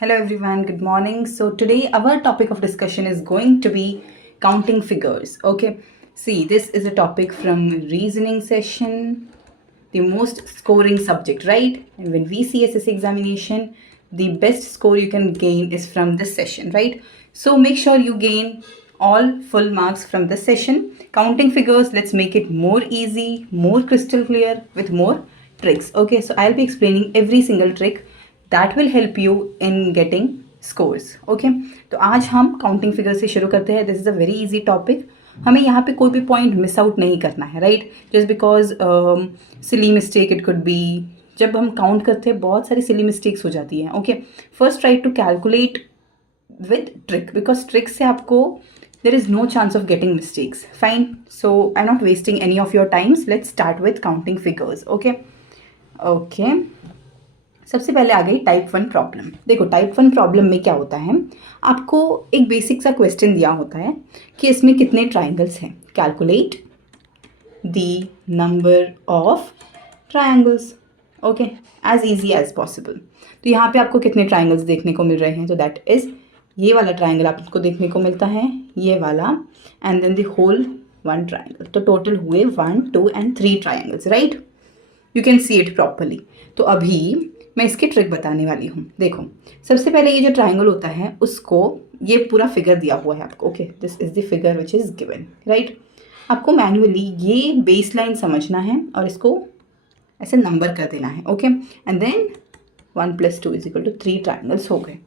Hello everyone, good morning. So today our topic of discussion is going to be counting figures. Okay, see, this is a topic from reasoning session, the most scoring subject, right? And when we see SSC examination, the best score you can gain is from this session, right? So make sure you gain all full marks from this session. Counting figures, let's make it more easy, more crystal clear with more tricks. Okay, so I'll be explaining every single trick that will help you in getting scores. Okay, तो आज हम counting figure से शुरू करते हैं. This is a very easy topic. हमें यहाँ पे कोई भी पॉइंट मिस आउट नहीं करना है, right? Just because silly mistake it could be. जब हम काउंट करते हैं बहुत सारी सिली मिस्टेक्स हो जाती हैं. Okay, first try to calculate with trick, because trick से आपको there is no chance of getting mistakes. Fine, so I'm not wasting any of your times. Let's start with counting figures. Okay. सबसे पहले आ गई type 1 problem. देखो, type 1 problem में क्या होता है, आपको एक बेसिक सा क्वेश्चन दिया होता है कि इसमें कितने ट्राइंगल्स हैं. Calculate the number of triangles. Okay, as easy as possible. तो यहाँ पे आपको कितने ट्राइंगल्स देखने को मिल रहे हैं? तो दैट इज़ ये वाला ट्राइंगल आपको देखने को मिलता है, ये वाला, and then the whole one triangle. तो टोटल हुए 1, 2 and 3 triangles, right? You can see it properly. तो अभी मैं इसकी ट्रिक बताने वाली हूँ. देखो, सबसे पहले ये जो ट्राइंगल होता है उसको, ये पूरा फिगर दिया हुआ है आपको. Okay, this is the figure which is given, right? आपको मैन्युअली ये बेस लाइन समझना है और इसको ऐसे नंबर कर देना है. ओके, एंड देन 1 + 2 = 3 ट्राइंगल्स हो गए.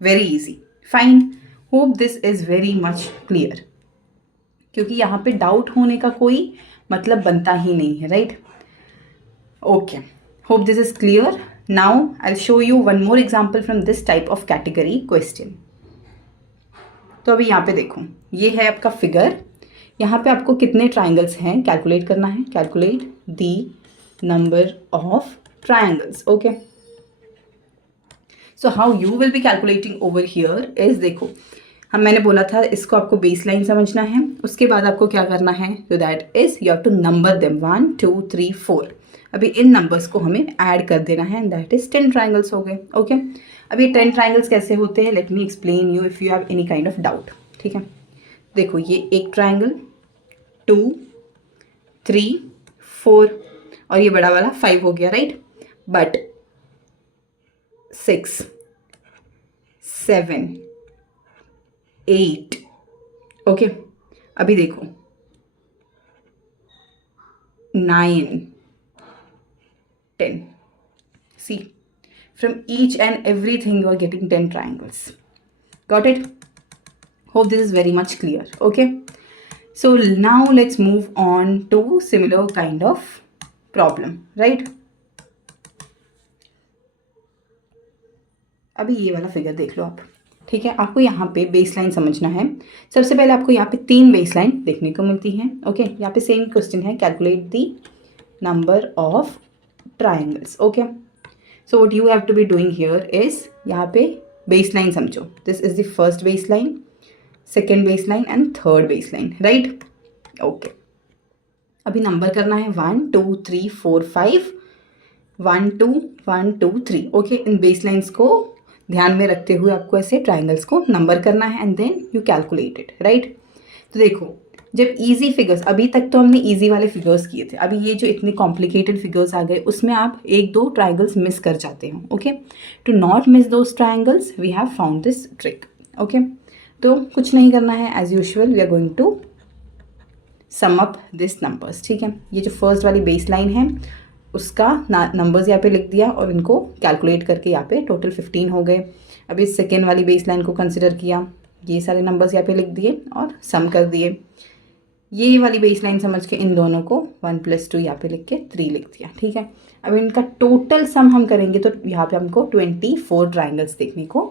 Very easy. Fine, hope this is very much clear, क्योंकि यहाँ पे डाउट होने का कोई मतलब बनता ही नहीं है, right? Okay, hope this is clear. Now I'll show you one more example from this type of category question. तो अभी यहाँ पे देखो, ये है आपका फिगर. यहाँ पे आपको कितने ट्राइंगल्स हैं कैलकुलेट करना है. Calculate the number of triangles. Okay, so how you will be calculating over here is, देखो, मैंने बोला था इसको आपको बेस लाइन समझना है. उसके बाद आपको क्या करना है? तो that is you have to number them 1, 2, 3, 4. अभी इन नंबर्स को हमें ऐड कर देना है, एंड दैट इज 10 ट्राइंगल्स हो गए. ओके, अब ये 10 ट्राइंगल्स कैसे होते हैं, let me explain you if you have any kind of doubt. ठीक है, देखो, ये एक ट्राइंगल, 2, 3, 4 और ये बड़ा वाला 5 हो गया, राइट? बट 6, 7, 8. ओके, अभी देखो 9, 10. See, from each and everything you are getting 10 triangles. Got it? Hope this is very much clear. Okay, so now let's move on to similar kind of problem, right? अभी ये वाला figure देख लो आप. ठीक है, आपको यहाँ पे बेस लाइन समझना है. सबसे पहले आपको यहाँ पे 3 बेस लाइन देखने को मिलती हैं. ओके, यहाँ पे सेम क्वेश्चन है, calculate the number of triangles. Okay, so what you have to be doing here is, यहाँ पे बेस लाइन समझो. This is the first base line, second base line and third base line, right? Okay, अभी number करना है 1, 2, 3, 4, 5. 1, 2, 1, 2, 3. Okay, इन base lines को ध्यान में रखते हुए आपको ऐसे ट्राइंगल्स को नंबर करना है, and then you calculate it, right? तो देखो, जब इजी फिगर्स, अभी तक तो हमने इजी वाले फिगर्स किए थे, अभी ये जो इतने कॉम्प्लिकेटेड फिगर्स आ गए उसमें आप 1-2 ट्राइंगल्स मिस कर जाते हो. Okay, to not miss those triangles we have found this trick. Okay, तो कुछ नहीं करना है, as usual we are going to sum up this numbers. ठीक है, ये जो फर्स्ट वाली बेस लाइन है उसका नंबर्स यहाँ पे लिख दिया और इनको कैलकुलेट करके यहाँ पे टोटल 15 हो गए. अभी सेकेंड वाली बेस लाइन को कंसिडर किया, ये सारे नंबर्स यहाँ पे लिख दिए और सम कर दिए. ये वाली बेस लाइन समझ के इन दोनों को 1 + 2 यहाँ पे लिख के 3 लिख दिया. ठीक है, अब इनका टोटल सम हम करेंगे तो यहाँ पे हमको 24 ट्राइंगल्स देखने को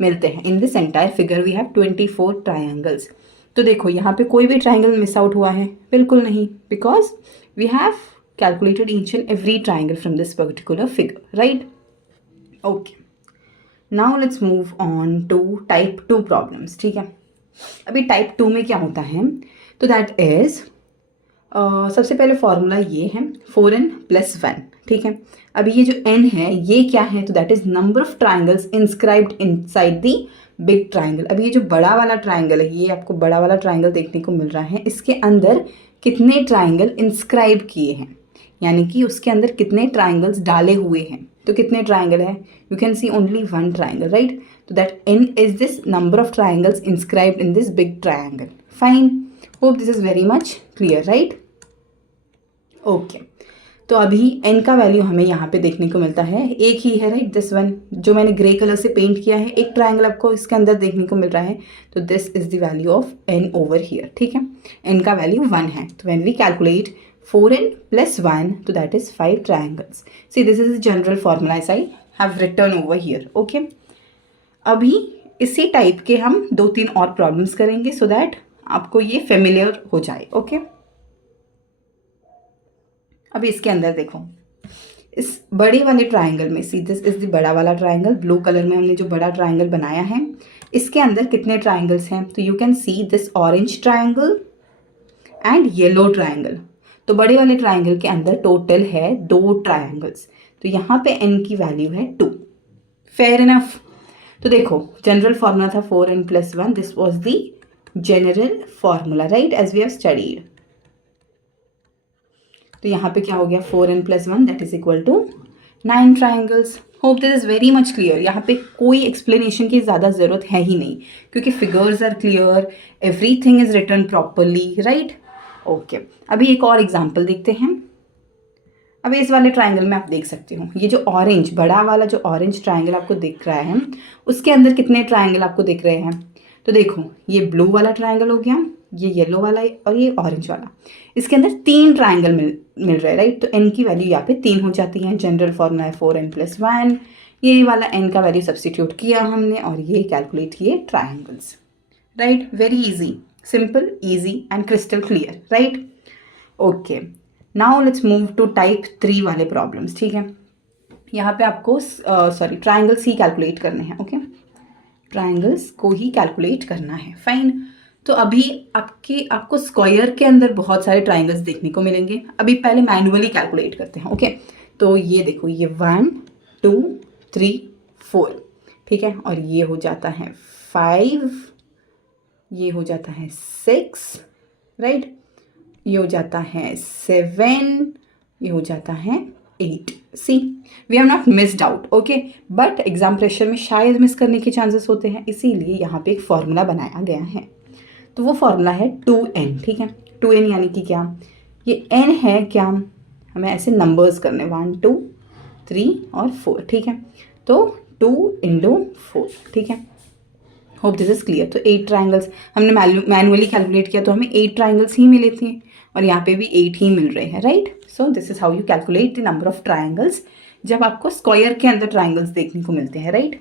मिलते हैं. In this entire figure we have 24 triangles. तो देखो, यहाँ पे कोई भी ट्राइंगल मिस आउट हुआ है? बिल्कुल नहीं, because we have calculated each and every triangle from this particular figure, right? Okay, now let's move on to type 2 problems. ठीक है, अभी टाइप 2 में क्या होता है? तो दैट इज़ सबसे पहले फॉर्मूला ये है 4n + 1. ठीक है। अभी ये जो n है ये क्या है, तो that is number of triangles inscribed inside the big triangle. अभी ये जो बड़ा वाला ट्राइंगल है, ये आपको बड़ा वाला ट्राइंगल देखने को मिल रहा है, इसके अंदर कितने ट्राइंगल इंस्क्राइब किए हैं, यानी कि उसके अंदर कितने ट्राइंगल्स डाले हुए हैं। तो कितने ट्राइंगल है, you can see only one triangle, right. तो that n is this number of triangles inscribed in this big triangle. Fine, hope this is very much clear, right. Okay, तो अभी n का वैल्यू हमें यहाँ पे देखने को मिलता है, एक ही है, राइट, दिस वन जो मैंने ग्रे कलर से पेंट किया है, एक ट्राइंगल आपको इसके अंदर देखने को मिल रहा है, तो this is the value of n over here, ठीक है। n का वैल्यू 1 है, तो when we calculate 4n plus 1, तो that is 5 triangles. See this is the general formula as I have written over here, okay. अभी इसी type के हम 2-3 और प्रॉब्लम्स करेंगे सो दैट आपको ये फेमिलियर हो जाए, ओके। अभी इसके अंदर देखो, इस बड़े वाले ट्राइंगल में, सी दिस इज द बड़ा वाला ट्राइंगल, ब्लू कलर में हमने जो बड़ा ट्राइंगल बनाया है, इसके अंदर कितने ट्राइंगल्स हैं, तो you can see this orange triangle and yellow triangle. तो बड़े वाले ट्राइंगल के अंदर टोटल है 2 ट्राइंगल्स, तो यहाँ पे n की वैल्यू है 2। Fair enough. तो देखो जनरल फॉर्मूला था 4n plus 1, this was the general formula, right, as we have studied. तो यहाँ पे क्या हो गया, 4n plus 1 that is equal to 9 triangles. Hope this is very much clear. यहाँ पे कोई एक्सप्लेनेशन की ज़्यादा ज़रूरत है ही नहीं, क्योंकि figures are clear, everything is written properly, right. Okay, अभी एक और एग्जाम्पल देखते हैं। अभी इस वाले ट्राइंगल में आप देख सकते हो, ये जो ऑरेंज बड़ा वाला जो ऑरेंज ट्राइंगल आपको दिख रहा है, उसके अंदर कितने ट्राइंगल आपको दिख रहे हैं, तो देखो ये ब्लू वाला ट्राइंगल हो गया, ये येलो वाला और ये ऑरेंज वाला, इसके अंदर 3 ट्राइंगल मिल रहे हैं, राइट। तो n की वैल्यू यहाँ पे 3 हो जाती है। जनरल फॉर्मूला है 4n plus 1, ये वाला n का वैल्यू सब्सटीट्यूट किया हमने और ये कैलकुलेट किए triangles, right. Very easy, simple, easy and crystal clear, right. Okay, now let's move to type 3 वाले प्रॉब्लम्स, ठीक है। यहाँ पे आपको ट्राइंगल्स ही कैलकुलेट करने हैं, ओके, ट्राइंगल्स को ही कैलकुलेट करना है। फाइन, तो अभी आपको स्क्वायर के अंदर बहुत सारे ट्राइंगल्स देखने को मिलेंगे। अभी पहले मैनुअली कैलकुलेट करते हैं, ओके। तो ये देखो, ये 1 2 3 4, ठीक है, और ये हो जाता है 5, ये हो जाता है 6, राइट, ये हो जाता है 7, ये हो जाता है 8। See we have not missed out, okay, but exam pressure में शायद मिस करने के चांसेस होते हैं, इसीलिए यहाँ पे एक फॉर्मूला बनाया गया है। तो वो फॉर्मूला है 2n, ठीक है। 2n यानी कि क्या, ये n है क्या, हमें ऐसे नंबर्स करने 1 2 3 और 4, ठीक है। तो 2 into 4, ठीक है। Hope this is clear. तो 8 ट्राइंगल्स हमने मैनुअली कैलकुलेट किया, तो हमें 8 ट्राइंगल्स ही मिले थे और यहाँ पे भी 8 ही मिल रहे हैं, right. So this is how you calculate the number of triangles जब आपको स्क्वायर के अंदर ट्राइंगल्स देखने को मिलते हैं, राइट।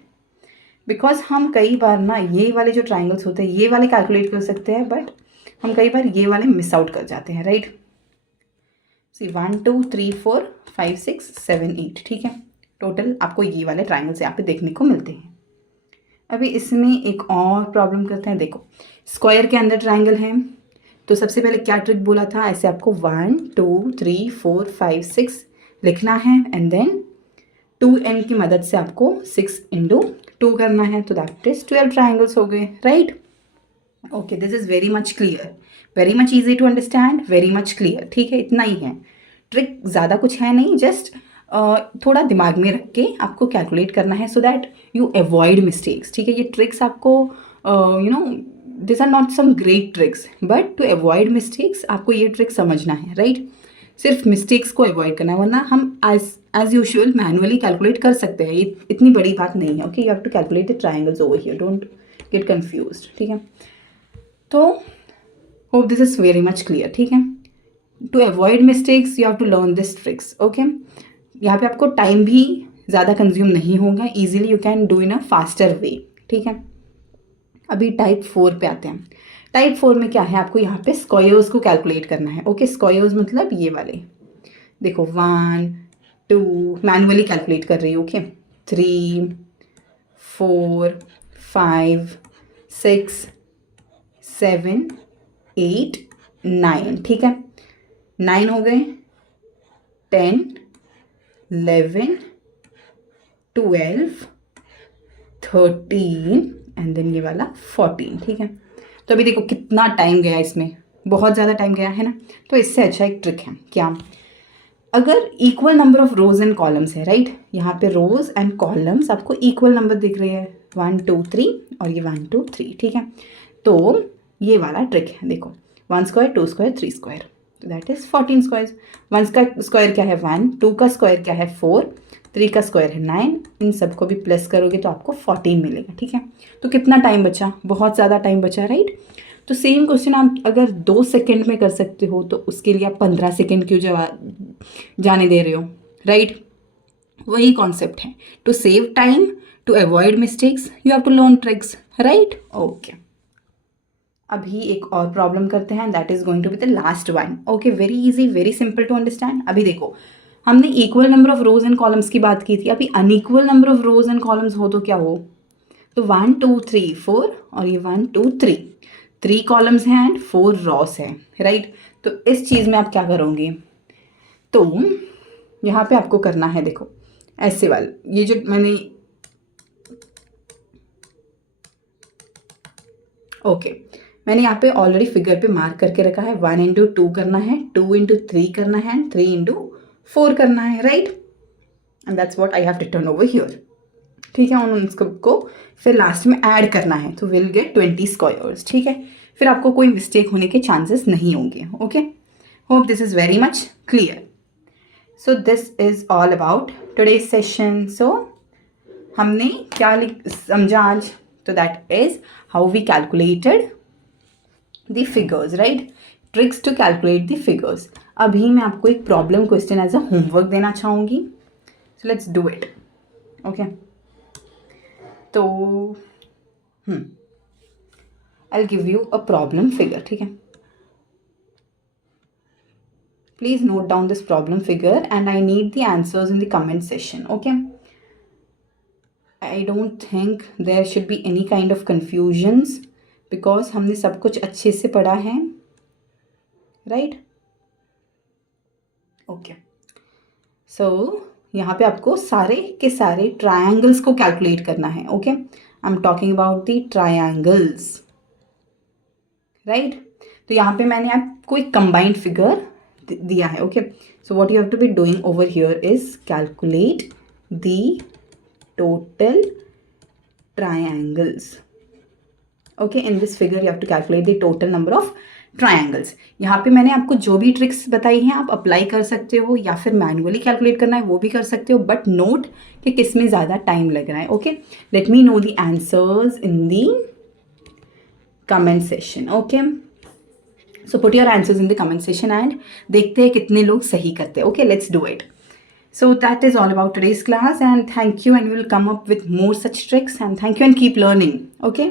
बिकॉज हम कई बार ना ये वाले जो ट्राइंगल्स होते हैं ये वाले कैलकुलेट कर सकते हैं, बट हम कई बार ये वाले मिस आउट कर जाते हैं, राइट। सी 1 2 3 4 5 6 7 8, ठीक है। टोटल आपको ये वाले ट्राइंगल्स यहाँ पे देखने को मिलते हैं। अभी इसमें एक और प्रॉब्लम करते हैं। देखो स्क्वायर के अंदर ट्राइंगल है, तो सबसे पहले क्या ट्रिक बोला था, ऐसे आपको 1 2 3 4 5 6 लिखना है एंड देन 2n की मदद से आपको 6 into 2 करना है, तो दैट इज 12 ट्राइंगल्स हो गए, right. Okay, this is very much clear, very much easy to understand, very much clear, ठीक है। इतना ही है, ट्रिक ज़्यादा कुछ है नहीं, जस्ट थोड़ा दिमाग में रख के आपको कैलकुलेट करना है so that you avoid mistakes, ठीक है। ये ट्रिक्स आपको this are not some great tricks, but to avoid mistakes आपको ये ट्रिक समझना है, राइट। सिर्फ मिस्टेक्स को अवॉइड करना है, वरना हम एज यूजुअल मैनुअली कैलकुलेट कर सकते हैं, ये इतनी बड़ी बात नहीं है, okay. You have to calculate the triangles over here, don't get confused, ठीक है। तो hope this is very much clear, ठीक है। To avoid mistakes you have to learn this tricks, okay. यहाँ पे आपको टाइम भी ज़्यादा कंज्यूम नहीं होगा, easily you can do in a faster way, ठीक है। अभी टाइप 4 पे आते हैं। टाइप 4 में क्या है, आपको यहाँ पे स्क्वायर्स को कैलकुलेट करना है, ओके। स्क्वायर्स मतलब ये वाले, देखो 1 2 मैनुअली कैलकुलेट कर रही हूँ, ओके, 3 4 5 6 7 8 9, ठीक है। 9 हो गए, 10 11, 12, 13 एंड देन ये वाला 14। ठीक है, तो अभी देखो कितना टाइम गया इसमें, बहुत ज़्यादा टाइम गया है ना। तो इससे अच्छा एक ट्रिक है क्या, अगर equal number of rows and columns है, राइट, यहाँ पे रोज एंड कॉलम्स आपको इक्वल नंबर दिख रहे हैं, 1 2 3 और ये 1 2 3। ठीक है, तो ये वाला ट्रिक है, देखो 1 स्क्वायर 2 स्क्वायर 3 स्क्वायर, तो दैट इज 14 स्क्वायर्स। 1 का स्क्वायर क्या है 1, 2 का स्क्वायर क्या है 4, 3 का स्क्वायर है 9, इन सबको भी प्लस करोगे तो आपको 14 मिलेगा। ठीक है, तो कितना टाइम बचा, बहुत ज़्यादा टाइम बचा, राइट। तो सेम क्वेश्चन आप अगर 2 सेकेंड में कर सकते हो तो उसके लिए आप 15 सेकेंड क्यों जाने दे रहे हो, राइट। वही कॉन्सेप्ट है, to save time, to avoid mistakes, you have to learn tricks, right. Okay, अभी एक और प्रॉब्लम करते हैं, that is going to be the last one. Okay, very easy, very simple to understand. अभी देखो हमने equal number of rows and columns की बात की थी, अभी unequal number of rows and columns हो तो क्या हो, तो 1 2 3 4 और ये 1 2 3, 3 कॉलम्स हैं एंड 4 रॉस है, राइट। तो इस चीज़ में आप क्या करोगे, तो यहाँ पे आपको करना है, देखो ऐसे वाला, ये जो मैंने मैंने यहाँ पे ऑलरेडी फिगर पे मार्क करके रखा है, 1 इंटू 2 करना है, 2 इंटू 3 करना है एंड 3 इंटू 4 करना है, right. And that's what I have return over here. ठीक है, उन सबको फिर लास्ट में ऐड करना है, तो विल गेट 20 स्क्वायर्स। ठीक है, फिर आपको कोई मिस्टेक होने के चांसेस नहीं होंगे। Okay, hope this is very much clear. So this is all about today's session. So हमने क्या समझा आज, तो that is how we calculated the figures, right, tricks to calculate the figures. अभी मैं आपको एक problem question as a homework देना चाहूँगी, so let's do it. Okay, तो I give you a problem figure. ठीक है, please note down this problem figure and I need the answers in the comment session. Okay, I don't think there should be any kind of confusions because हमने सब कुछ अच्छे से पढ़ा है, right. Okay, सो यहाँ पे आपको सारे के सारे ट्रायंगल्स को कैलकुलेट करना है। Okay, I am talking about the triangles, right. तो यहाँ पे मैंने आपको एक कंबाइंड फिगर दिया है। Okay, so what you have to be doing over here is calculate the total triangles. Okay, in this figure you have to calculate the total number of triangles. यहाँ पे मैंने आपको जो भी ट्रिक्स बताई हैं आप अप्लाई कर सकते हो, या फिर मैनुअली कैलकुलेट करना है वो भी कर सकते हो, बट नोट कि किस में ज़्यादा टाइम लग रहा है। Okay, let me know the answers in the comment session. Okay, so put your answers in the comment session and देखते हैं कितने लोग सही करते हैं। Okay, let's do it. So that is all about today's class, and thank you, and we will come up with more such tricks, and thank you and keep learning. Okay.